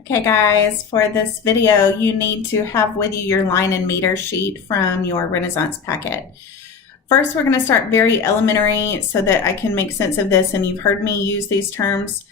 Okay guys, for this video you need to have with you your line and meter sheet from your Renaissance packet. First we're going to start very elementary so that I can make sense of this, and you've heard me use these terms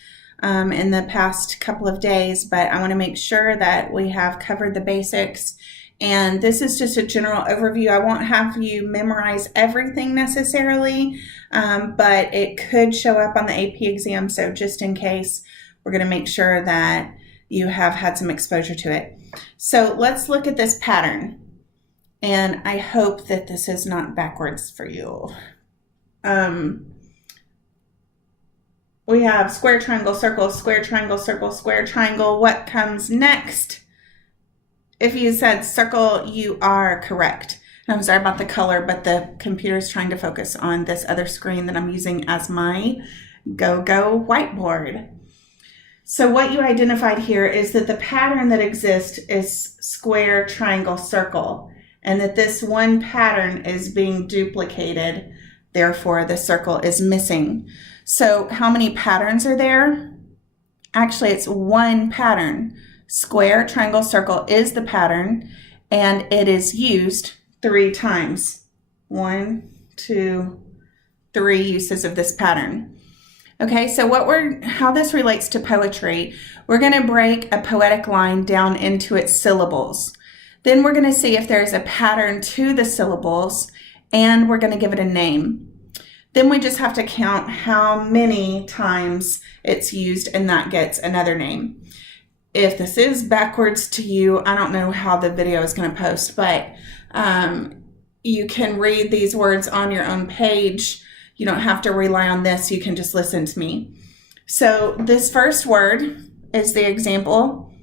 in the past couple of days, but I want to make sure that we have covered the basics. And this is just a general overview. I won't have you memorize everything necessarily, but it could show up on the AP exam, so just in case, we're going to make sure that you have had some exposure to it. So let's look at this pattern. And I hope that this is not backwards for you. We have square, triangle, circle, square, triangle, circle, square, triangle. What comes next? If you said circle, you are correct. I'm sorry about the color, but the computer is trying to focus on this other screen that I'm using as my go-go whiteboard. So what you identified here is that the pattern that exists is square, triangle, circle, and that this one pattern is being duplicated, therefore the circle is missing. So how many patterns are there? Actually, it's one pattern. Square, triangle, circle is the pattern, and it is used 3 times. 1, 2, 3 uses of this pattern. Okay, so how this relates to poetry, we're going to break a poetic line down into its syllables. Then we're going to see if there's a pattern to the syllables, and we're going to give it a name. Then we just have to count how many times it's used, and that gets another name. If this is backwards to you, I don't know how the video is going to post, but you can read these words on your own page. You don't have to rely on this. You can just listen to me. So this first word is the example.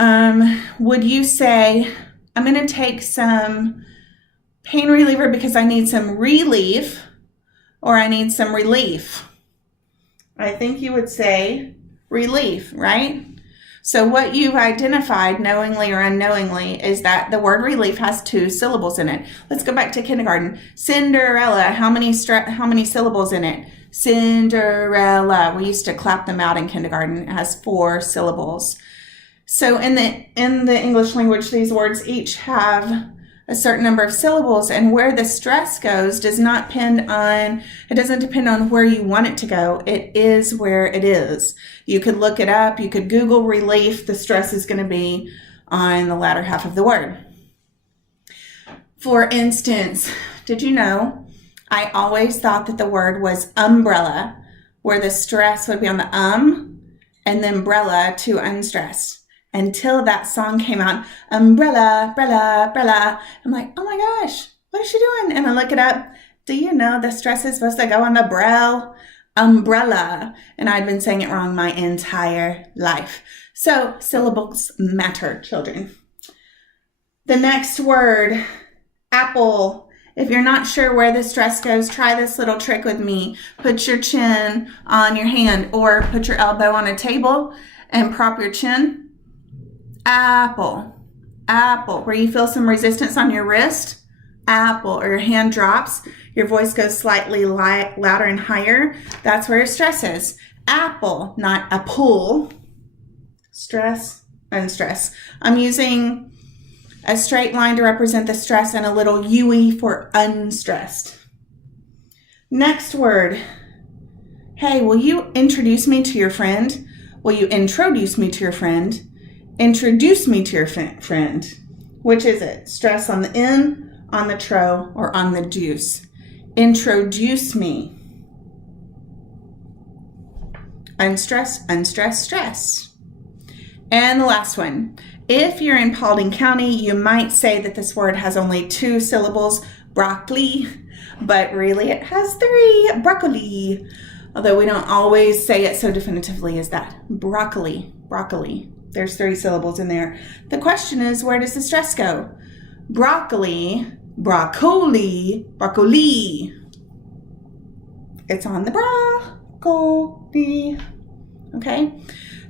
Would you say, I'm going to take some pain reliever because I need some relief, or I need some relief? I think you would say relief, right? So what you've identified, knowingly or unknowingly, is that the word relief has 2 syllables in it. Let's go back to kindergarten. Cinderella, how many syllables in it? Cinderella. We used to clap them out in kindergarten. It has 4 syllables. So in the English language, these words each have a certain number of syllables, and where the stress goes doesn't depend on where you want it to go. It is where it is. You could look it up, you could Google relief, the stress is going to be on the latter half of the word. For instance, did you know, I always thought that the word was umbrella, where the stress would be on the and then brella to unstress. Until that song came out, umbrella, brella, brella. I'm like, oh my gosh, what is she doing? And I look it up. Do you know the stress is supposed to go on the brow? Umbrella. And I'd been saying it wrong my entire life. So syllables matter, children. The next word, apple. If you're not sure where the stress goes, try this little trick with me. Put your chin on your hand, or put your elbow on a table and prop your chin. Apple, apple, where you feel some resistance on your wrist, apple, or your hand drops, your voice goes slightly louder and higher, that's where your stress is. Apple, not a pool. Stress, unstress. I'm using a straight line to represent the stress and a little UE for unstressed. Next word. Hey, will you introduce me to your friend? Will you introduce me to your friend? Introduce me to your friend. Which is it? Stress on the in, on the tro, or on the deuce? Introduce me. Unstress, unstress, stress. And the last one. If you're in Paulding County, you might say that this word has only 2 syllables, broccoli, but really it has 3, broccoli. Although we don't always say it so definitively as that. Broccoli, broccoli. There's 3 syllables in there. The question is, where does the stress go? Broccoli, broccoli, broccoli. It's on the broccoli. Okay?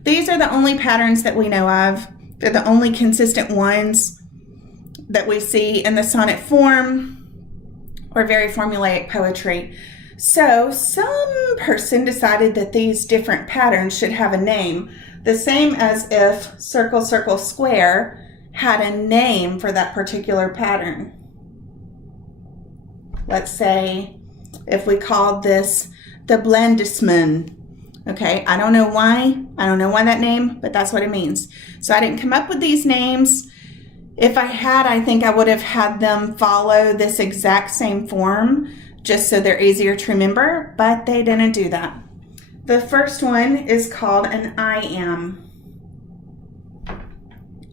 These are the only patterns that we know of. They're the only consistent ones that we see in the sonnet form or very formulaic poetry. So some person decided that these different patterns should have a name, the same as if circle, circle, square had a name for that particular pattern. Let's say if we called this the Blandisman. Okay, I don't know why that name, but that's what it means. So I didn't come up with these names. If I had, I think I would have had them follow this exact same form just so they're easier to remember, but they didn't do that. The first one is called an iamb.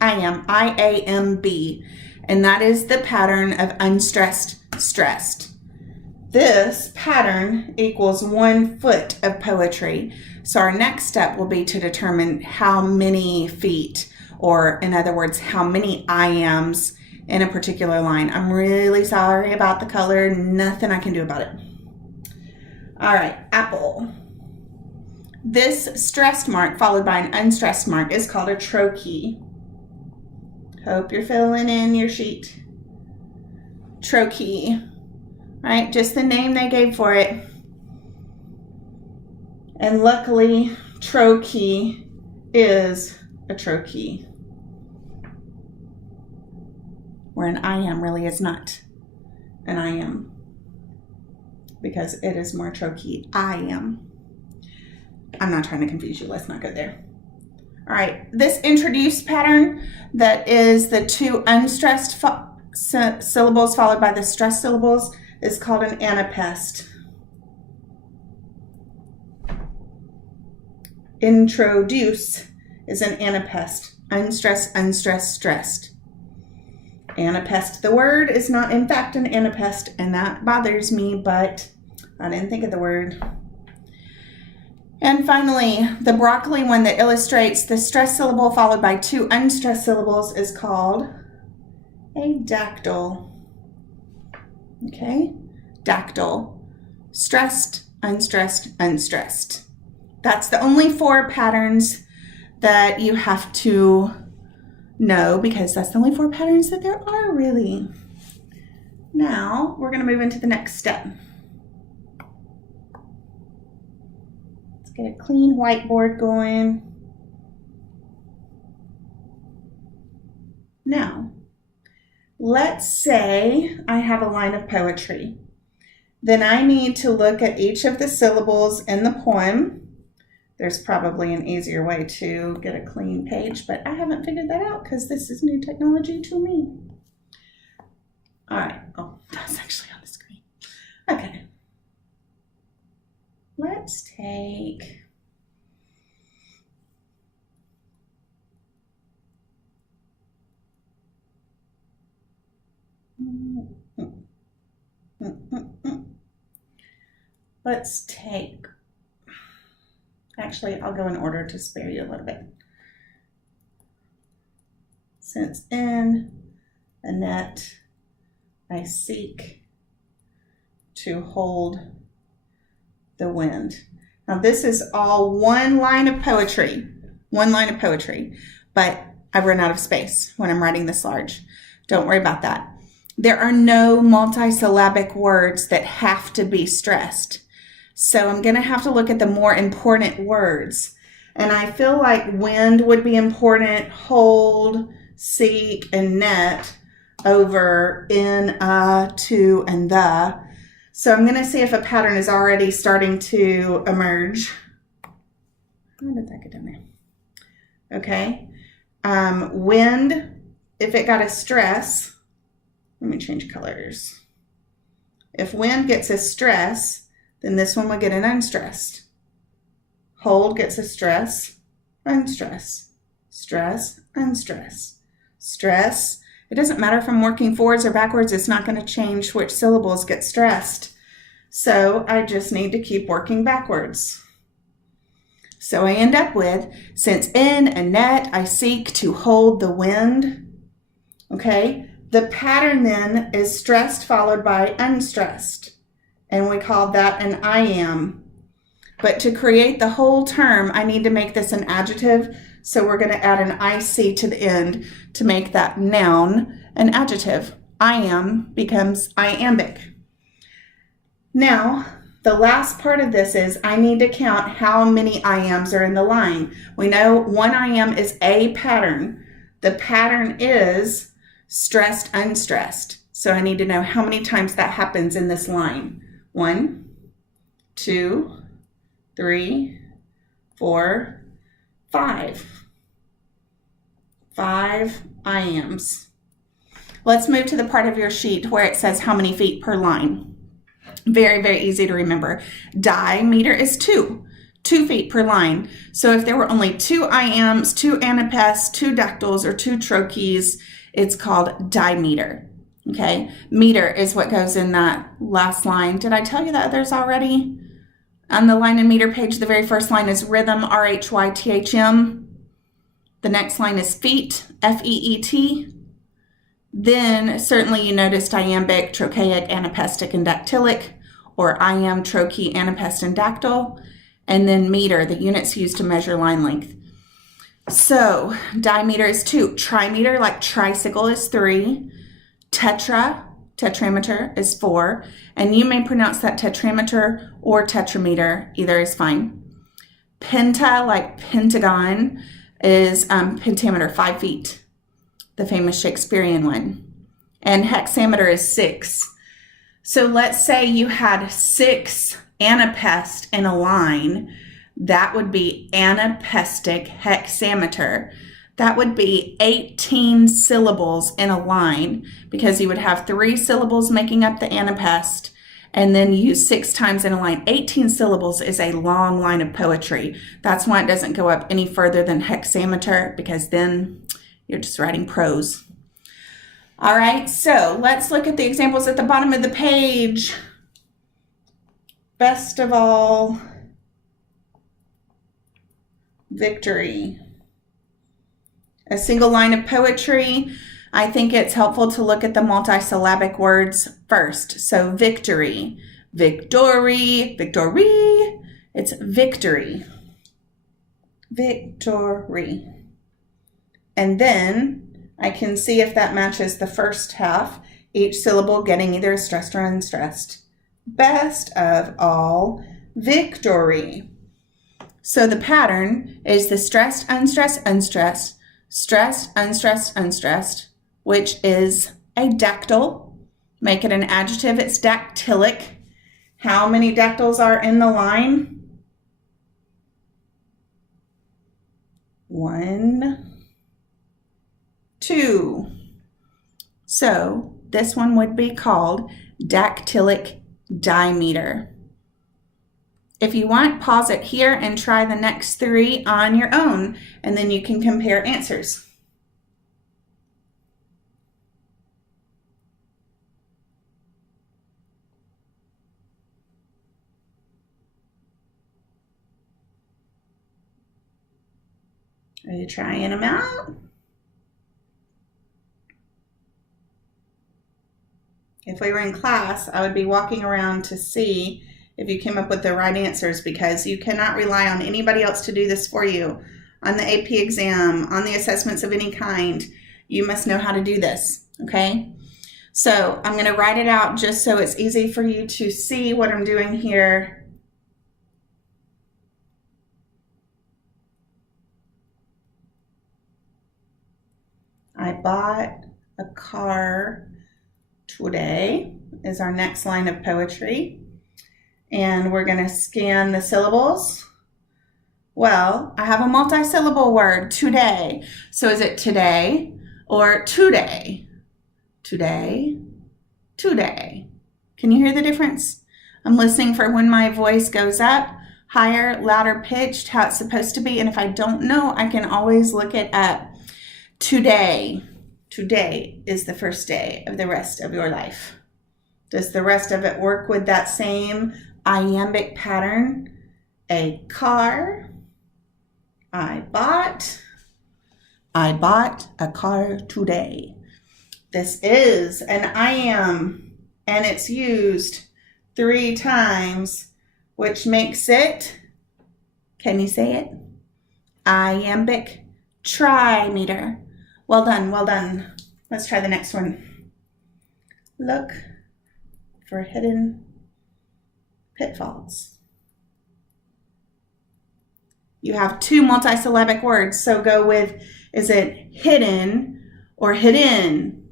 I-A-M-B, and that is the pattern of unstressed, stressed. This pattern equals 1 foot of poetry. So our next step will be to determine how many feet, or in other words, how many iambs in a particular line. I'm really sorry about the color. Nothing I can do about it. All right, apple. This stressed mark followed by an unstressed mark is called a trochee. Hope you're filling in your sheet. Trochee. Right, just the name they gave for it. And luckily, trochee is a trochee, where an iamb really is not an iamb, because it is more trochee. I'm not trying to confuse you. Let's not go there. All right, this introduced pattern that is the 2 unstressed syllables followed by the stressed syllables is called an anapest. Introduce is an anapest. Unstressed, unstressed, stressed. Anapest, the word, is not in fact an anapest, and that bothers me, but I didn't think of the word. And finally, the broccoli one that illustrates the stressed syllable followed by 2 unstressed syllables is called a dactyl. Okay, dactyl. Stressed, unstressed, unstressed. That's the only 4 patterns that you have to know, because that's the only 4 patterns that there are, really. Now, we're going to move into the next step. Let's get a clean whiteboard going. Now, let's say I have a line of poetry. Then I need to look at each of the syllables in the poem. There's probably an easier way to get a clean page, but I haven't figured that out because this is new technology to me. All right. Oh, that's actually on the screen. Okay. Let's take... Let's take... Actually, I'll go in order to spare you a little bit. Since in Annette, I seek to hold the wind. Now this is all one line of poetry, but I've run out of space when I'm writing this large. Don't worry about that. There are no multisyllabic words that have to be stressed. So I'm going to have to look at the more important words. And I feel like wind would be important, hold, seek, and net over in, to, and the. So I'm going to see if a pattern is already starting to emerge. How did that get down there? Okay. Wind, if it got a stress, let me change colors. If wind gets a stress, then this one would get an unstressed. Hold gets a stress, unstress. Stress, unstress. Stress, it doesn't matter if I'm working forwards or backwards, it's not going to change which syllables get stressed. So I just need to keep working backwards. So I end up with, since in Annette I seek to hold the wind. Okay, the pattern then is stressed followed by unstressed. And we call that an iamb. But to create the whole term, I need to make this an adjective. So we're going to add an IC to the end to make that noun an adjective. Iamb becomes iambic. Now, The last part of this is I need to count how many iambs are in the line. We know one iamb is a pattern. The pattern is stressed, unstressed. So I need to know how many times that happens in this line. 1, 2, 3, 4, 5. 5 iambs. Let's move to the part of your sheet where it says how many feet per line. Very, very easy to remember. Diameter is 2 feet per line. So if there were only 2 iambs, 2 anapests, 2 dactyls, or 2 trochees, it's called dimeter. Okay, meter is what goes in that last line. Did I tell you the others already? On the line and meter page, the very first line is rhythm, RHYTHM. The next line is feet, FEET. Then certainly you noticed iambic, trochaic, anapestic, and dactylic, or iamb, trochee, anapest, and dactyl. And then meter, the units used to measure line length. So dimeter is 2. Trimeter, like tricycle, is 3. Tetrameter is 4. And you may pronounce that tetrameter or tetrameter. Either is fine. Penta, like pentagon, is pentameter, 5 feet. The famous Shakespearean one. And hexameter is 6. So let's say you had 6 anapest in a line. That would be anapestic hexameter. That would be 18 syllables in a line because you would have 3 syllables making up the anapest and then use 6 times in a line. 18 syllables is a long line of poetry. That's why it doesn't go up any further than hexameter, because then you're just writing prose. All right, so let's look at the examples at the bottom of the page. Best of all, victory. A single line of poetry. I think it's helpful to look at the multisyllabic words first. So victory, victory, victory. It's victory, victory. And then I can see if that matches the first half, each syllable getting either stressed or unstressed. Best of all, victory. So the pattern is the stressed, unstressed, unstressed, stressed, unstressed, unstressed, which is a dactyl. Make it an adjective, it's dactylic. How many dactyls are in the line? 1, 2. So this one would be called dactylic dimeter. If you want, pause it here and try the next 3 on your own, and then you can compare answers. Are you trying them out? If we were in class, I would be walking around to see if you came up with the right answers, because you cannot rely on anybody else to do this for you. On the AP exam, on the assessments of any kind, you must know how to do this, okay? So I'm going to write it out just so it's easy for you to see what I'm doing here. I bought a car today is our next line of poetry. And we're going to scan the syllables. Well, I have a multi-syllable word, today. So is it today or today? Today, today. Can you hear the difference? I'm listening for when my voice goes up, higher, louder pitched, how it's supposed to be. And if I don't know, I can always look it up. Today. Today is the first day of the rest of your life. Does the rest of it work with that same iambic pattern? A car. I bought a car today. This is an iamb, and it's used 3 times, which makes it, can you say it? Iambic trimeter. Well done, well done. Let's try the next one. Look for hidden pitfalls. You have two multisyllabic words, so go with, is it hidden or hidden?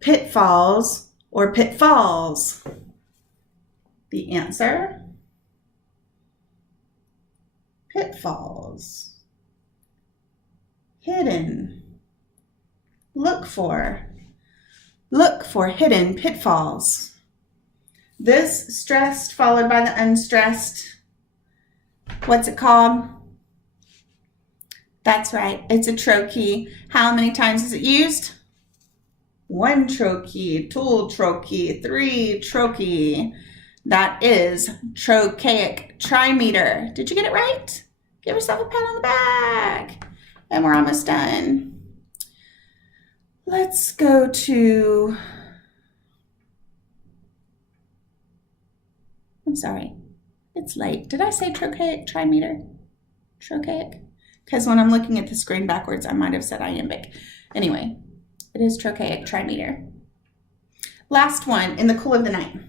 Pitfalls or pitfalls? The answer, pitfalls. Hidden. Look for hidden pitfalls. This stressed followed by the unstressed, what's it called? That's right, it's a trochee. How many times is it used? 1 trochee, 2 trochee, 3 trochee. That is trochaic trimeter. Did you get it right? Give yourself a pat on the back. And we're almost done. Let's go to, I'm sorry, it's late. Did I say trochaic trimeter? Trochaic? Because when I'm looking at the screen backwards, I might have said iambic. Anyway, it is trochaic trimeter. Last one, in the cool of the night.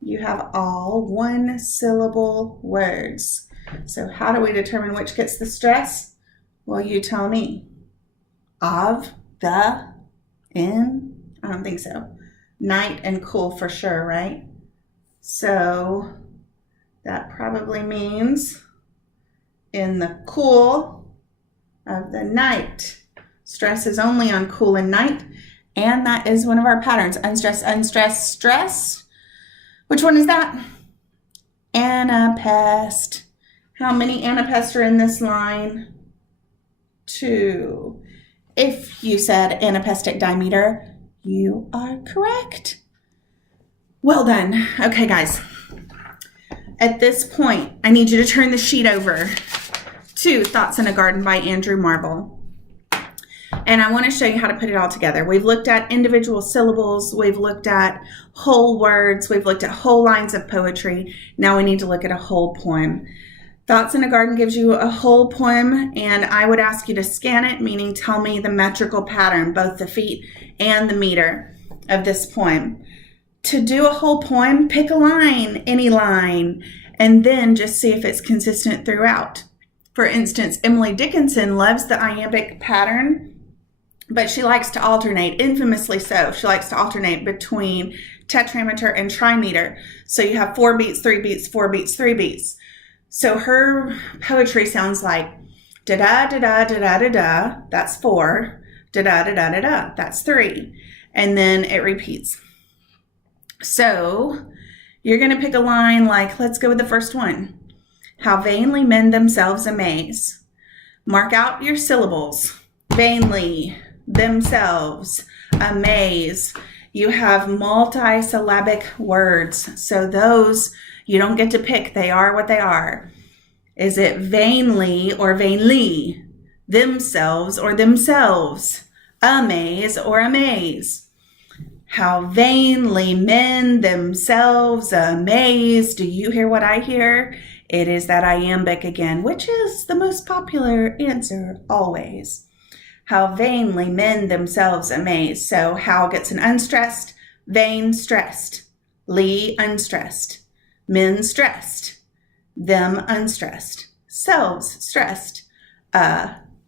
You have all 1-syllable words. So how do we determine which gets the stress? Well, you tell me. Of, the, in? I don't think so. Night and cool for sure, right? So that probably means in the cool of the night. Stress is only on cool and night, and that is one of our patterns. Unstressed, unstressed, stress. Which one is that? Anapest. How many anapests are in this line? 2. If you said anapestic dimeter, you are correct. Well done. Okay, guys. At this point, I need you to turn the sheet over to Thoughts in a Garden by Andrew Marvell. And I want to show you how to put it all together. We've looked at individual syllables. We've looked at whole words. We've looked at whole lines of poetry. Now we need to look at a whole poem. Thoughts in a Garden gives you a whole poem, and I would ask you to scan it, meaning tell me the metrical pattern, both the feet and the meter of this poem. To do a whole poem, pick a line, any line, and then just see if it's consistent throughout. For instance, Emily Dickinson loves the iambic pattern, but she likes to alternate, infamously so. She likes to alternate between tetrameter and trimeter. So you have 4 beats, 3 beats, 4 beats, 3 beats. So her poetry sounds like da-da, da-da, da-da, da-da, that's 4, da-da, da-da, da-da, that's 3. And then it repeats. So you're going to pick a line like, let's go with the first one. How vainly men themselves amaze. Mark out your syllables. Vainly, themselves, amaze. You have multisyllabic words. So those you don't get to pick. They are what they are. Is it vainly or vainly? Themselves or themselves? Amaze or amaze? How vainly men themselves amaze. Do you hear what I hear? It is that iambic again, which is the most popular answer always. How vainly men themselves amaze. So how gets an unstressed, vain stressed, lee unstressed, men stressed, them unstressed, selves stressed,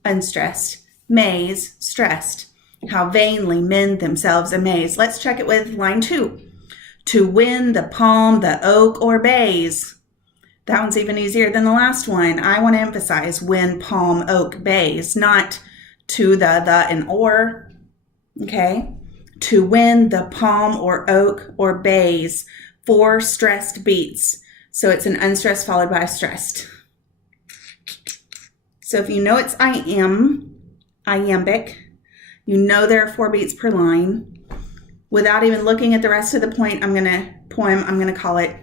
unstressed, maze stressed. How vainly men themselves amaze. Let's check it with line 2. To win the palm, the oak, or bays. That one's even easier than the last one. I want to emphasize win, palm, oak, bays, not to the, and or. Okay? To win the palm or oak or bays. 4 stressed beats. So it's an unstressed followed by a stressed. So if you know it's iambic, you know there are 4 beats per line. Without even looking at the rest of the poem, I'm going to call it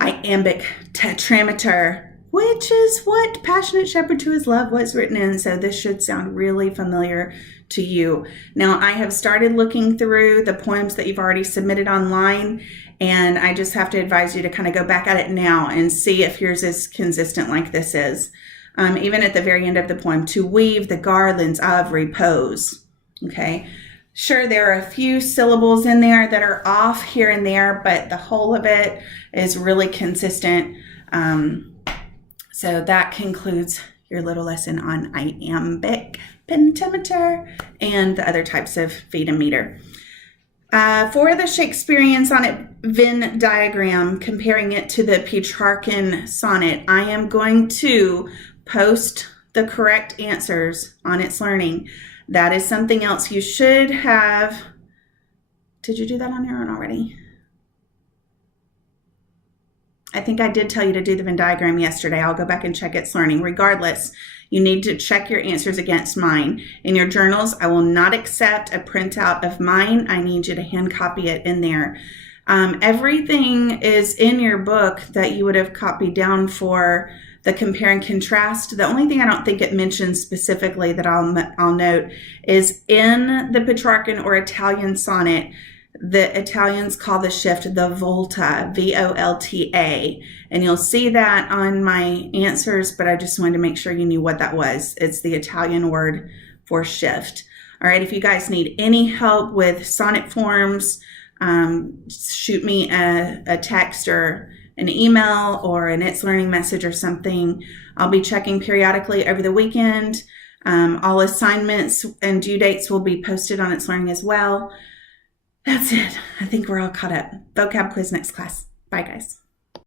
iambic tetrameter, which is what Passionate Shepherd to His Love was written in. So this should sound really familiar to you. Now, I have started looking through the poems that you've already submitted online, and I just have to advise you to kind of go back at it now and see if yours is consistent like this is. Even at the very end of the poem, to weave the garlands of repose. Okay. Sure, there are a few syllables in there that are off here and there, but the whole of it is really consistent. So that concludes your little lesson on iambic pentameter and the other types of feet and meter. For the Shakespearean sonnet Venn diagram, comparing it to the Petrarchan sonnet, I am going to post the correct answers on It's Learning. That is something else you should have. Did you do that on your own already? I think I did tell you to do the Venn diagram yesterday. I'll go back and check It's Learning. Regardless, you need to check your answers against mine. In your journals, I will not accept a printout of mine. I need you to hand copy it in there. Everything is in your book that you would have copied down for the compare and contrast. The only thing I don't think it mentions specifically that I'll note is in the Petrarchan or Italian sonnet, the Italians call the shift the volta, V-O-L-T-A. And you'll see that on my answers, but I just wanted to make sure you knew what that was. It's the Italian word for shift. All right, if you guys need any help with sonnet forms, shoot me a text or an email or an It's Learning message or something. I'll be checking periodically over the weekend. All assignments and due dates will be posted on It's Learning as well. That's it. I think we're all caught up. Vocab quiz next class. Bye, guys.